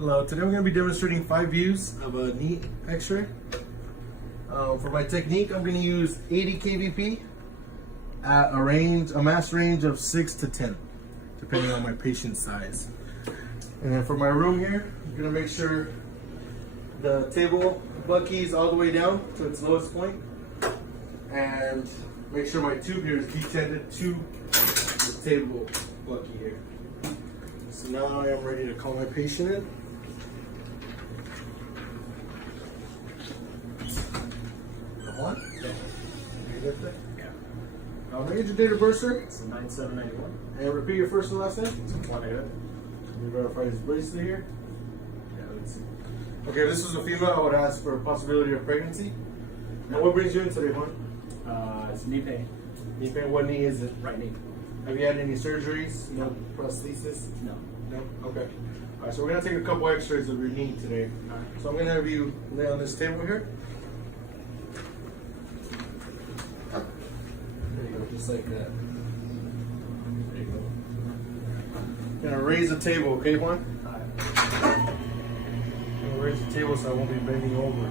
Hello, today I'm going to be demonstrating 5 views of a knee x-ray. For my technique, I'm going to use 80 kVp at a mass range of 6 to 10, depending on my patient size. And then for my room here, I'm going to make sure the table butt key is all the way down to its lowest point, and make sure my tube here is detended to the table butt key here. So now I am ready to call my patient in. One? Yeah. May I get your date of birth, sir? It's 9791. And repeat your first and last name. It's 1 8. Can you verify his bracelet here? Yeah, let's see. Okay, if this was a female, I would ask for a possibility of pregnancy. And what brings you in today, Juan? It's knee pain. Knee pain? What knee is it? Right knee. Have you had any surgeries? No prosthesis? No. No? Okay. Alright, so we're going to take a couple x-rays of your knee today. Alright. So I'm going to have you lay on this table here. There you go, just like that. There you go. I'm gonna raise the table, okay, Juan? Alright. I'm gonna raise the table so I won't be bending over,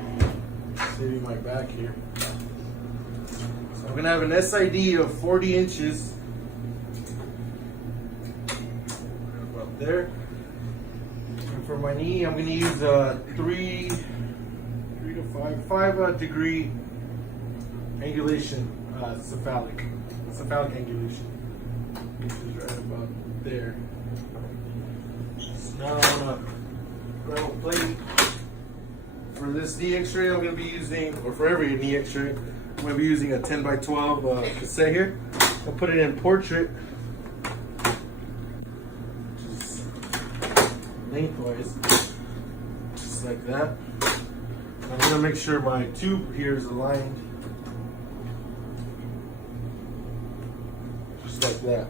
saving my back here. So I'm gonna have an SID of 40 inches. About there. And for my knee, I'm gonna use a 3 to 5 degree angulation. Cephalic angulation, which is right about there. So now I'm gonna grab a plate. For this knee x-ray, I'm gonna be using, or for every knee x-ray, I'm gonna be using a 10 by 12 cassette here. I'll put it in portrait, which is lengthwise, just like that. I'm gonna make sure my tube here is aligned. Like that.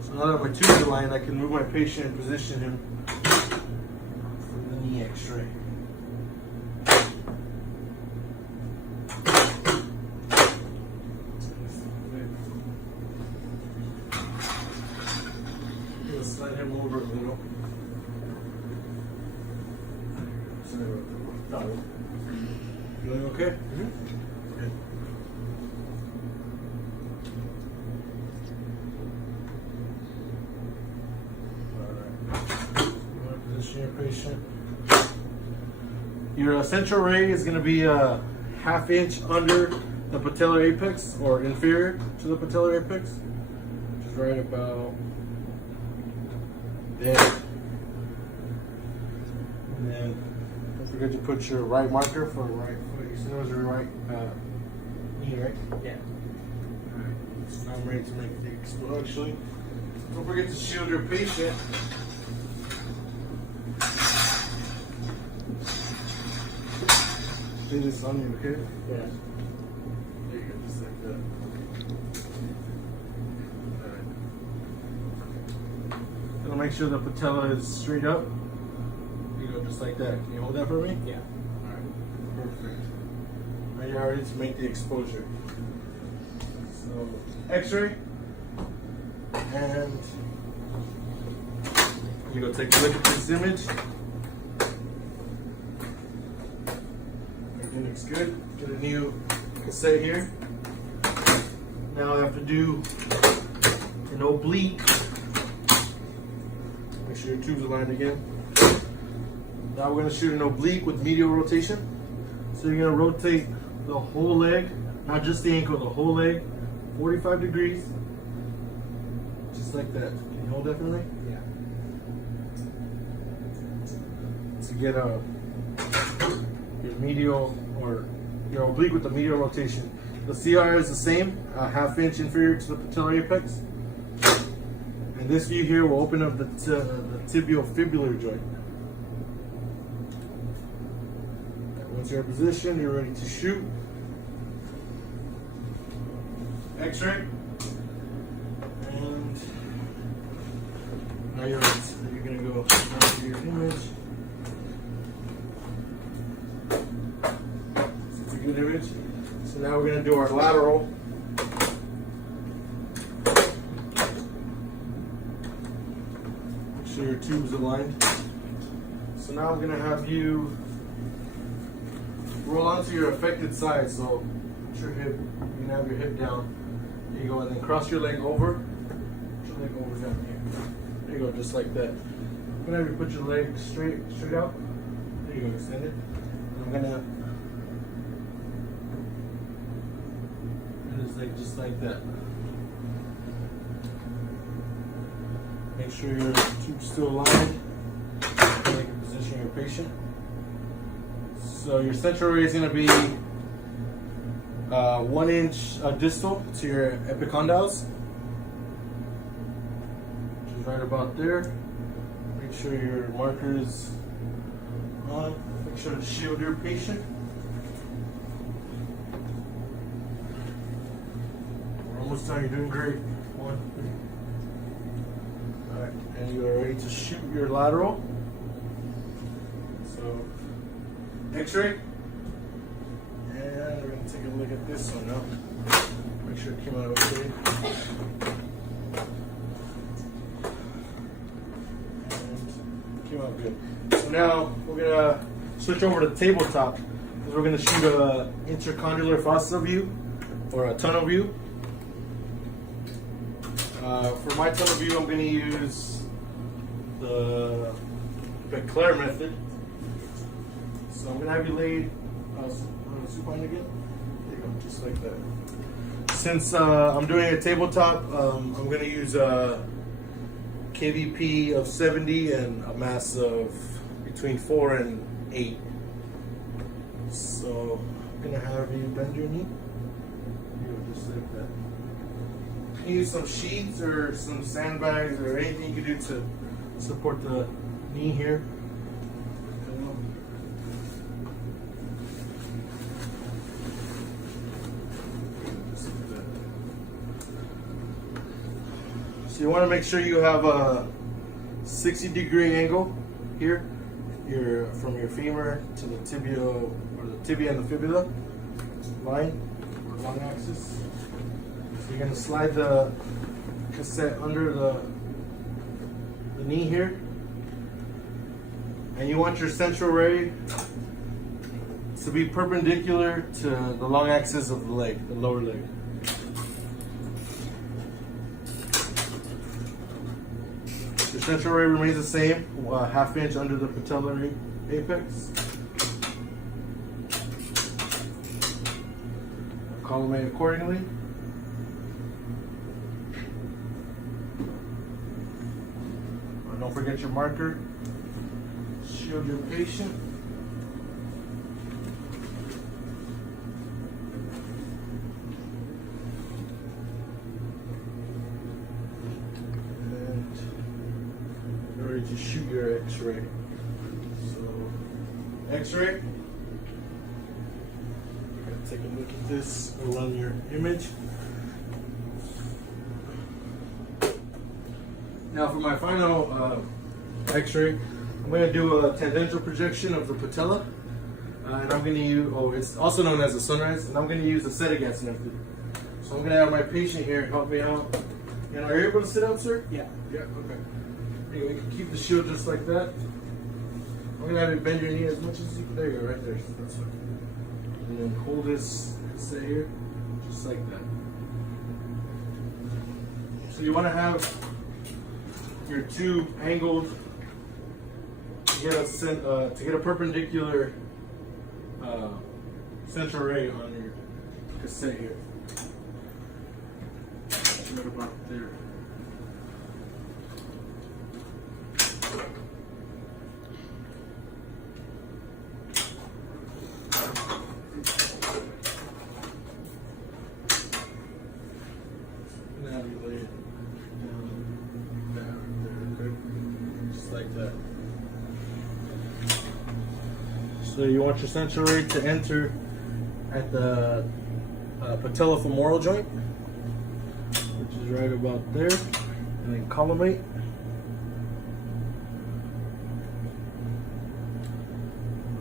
So now that my tube is aligned, I can move my patient and position him for the knee x-ray. I'm gonna slide him over a little. Sorry about that. No. Feeling okay? Mm-hmm. Okay. Your patient. Your central ray is going to be a ½ inch under the patellar apex, or inferior to the patellar apex, which is right about there. And then don't forget to put your right marker for right foot. You said it was your right knee, right? Yeah. Alright, so now I'm ready to make the explode. Actually, don't forget to shield your patient. Lay this on you, okay? Yeah. There you go, just like that. Alright. Gonna make sure the patella is straight up. There you go, just like that. Can you hold that for me? Yeah. Alright, perfect. Now you're ready to make the exposure. So, x-ray. And you go take a look at this image. Everything looks good. Get a new cassette here. Now I have to do an oblique. Make sure your tube's aligned again. Now we're going to shoot an oblique with medial rotation. So you're going to rotate the whole leg, not just the ankle, the whole leg, 45 degrees. Just like that. Can you hold that for me? Yeah. To get your medial, or your oblique with the medial rotation. The CR is the same, a ½ inch inferior to the patellar apex. And this view here will open up the tibiofibular joint. And once you're in position, you're ready to shoot. X-ray. And now you're going to go to your image. It's a good image. So now we're going to do our lateral. Make sure your tube's aligned. So now I'm gonna have you roll onto your affected side. So put your hip, you can have your hip down. There you go, and then cross your leg over. Put your leg over down here. There you go, just like that. I'm gonna have you put your leg straight out. There you go, extend it. And I'm gonna his leg just like that. Make sure your tube's still aligned. You can position your patient. So your central ray is going to be 1 inch distal to your epicondyles, which is right about there. Make sure your marker is on. Make sure to shield your patient. We're almost done. You're doing great. 1, 3. All right, and you are ready to shoot your lateral. So, X-ray, and we're going to take a look at this one now. Make sure it came out okay. And came out good. So now we're going to switch over to tabletop because we're going to shoot a intercondylar fossa view or a tunnel view. For my tunnel view, I'm going to use the Claire method. So I'm going to have you laid on the supine again. There you go, just like that. Since I'm doing a tabletop, I'm going to use a KVP of 70 and a mass of between 4 and 8. So I'm going to have you bend your knee. There you go, just like that. Use some sheets or some sandbags or anything you can do to support the knee here. So you want to make sure you have a 60-degree angle here, from your femur to the tibia, or the tibia and the fibula line, or long axis. You're going to slide the cassette under the knee here. And you want your central ray to be perpendicular to the long axis of the leg, the lower leg. Your central ray remains the same, 1/2 inch under the patellar apex. Collimate accordingly. Don't forget your marker. Shield your patient. And you're ready to shoot your X-ray. So, X-ray. You're gonna take a look at this. We'll run your image. Now for my final X-ray, I'm going to do a tangential projection of the patella, and I'm going to use, it's also known as a sunrise, and I'm going to use the Setigats method. So I'm going to have my patient here help me out. And are you able to sit up, sir? Yeah. Yeah, okay. Anyway, you can keep the shield just like that. I'm going to have you bend your knee as much as you can. There you go, right there. That's fine. And then hold this, sit here, just like that. So you want to have your tube angled to get a perpendicular central ray on your cassette here. Right about there. Now you lay it down there, okay? Just like that. So you want your central ray to enter at the patellofemoral joint, which is right about there, and then collimate.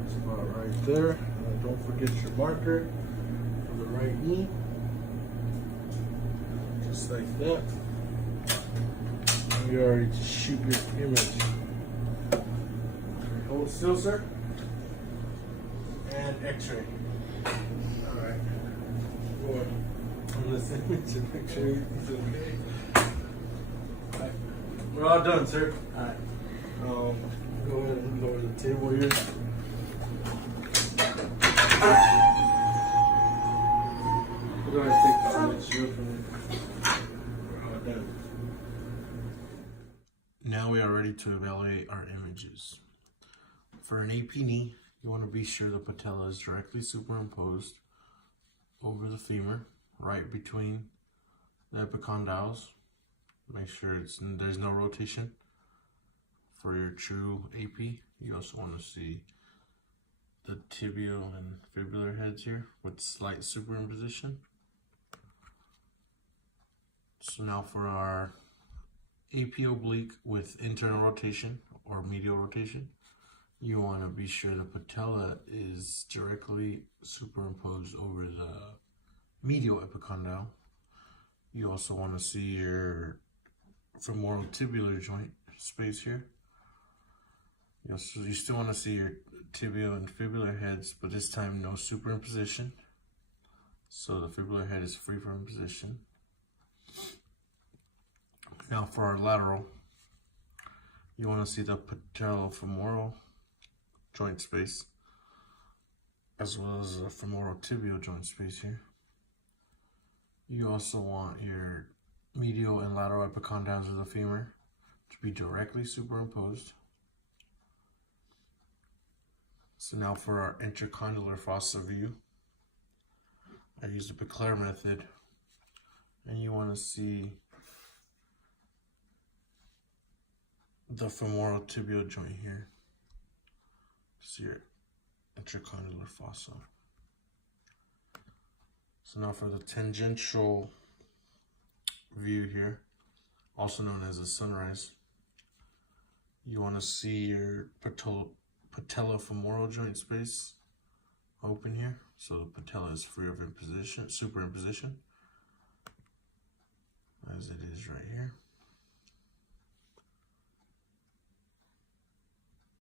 That's about right there. And don't forget your marker for the right knee, just like that. And you're ready to shoot your image. Okay, Hold still, sir. And X-ray. Alright. Boy. On this image and X-ray, it's okay. Alright. We're all done, sir. Alright. Go ahead and lower the table here. Go ahead and take the image here from me. We're all done. Now we are ready to evaluate our images. For an AP knee, you want to be sure the patella is directly superimposed over the femur, right between the epicondyles. Make sure there's no rotation. For your true AP, you also want to see the tibial and fibular heads here with slight superimposition. So now for our AP oblique with internal rotation or medial rotation, you want to be sure the patella is directly superimposed over the medial epicondyle. You also want to see your femoral tibular joint space here. You still want to see your tibial and fibular heads, but this time no superimposition. So the fibular head is free from position. Now for our lateral, you want to see the patellofemoral joint space as well as the femoral tibial joint space here. You also want your medial and lateral epicondyles of the femur to be directly superimposed. So now for our intercondylar fossa view, I use the Beclaire method, and you want to see the femoral tibial joint here. See your intercondylar fossa. So now for the tangential view here, also known as a sunrise, you want to see your patellofemoral joint space open here, so the patella is free of superimposition, as it is right here.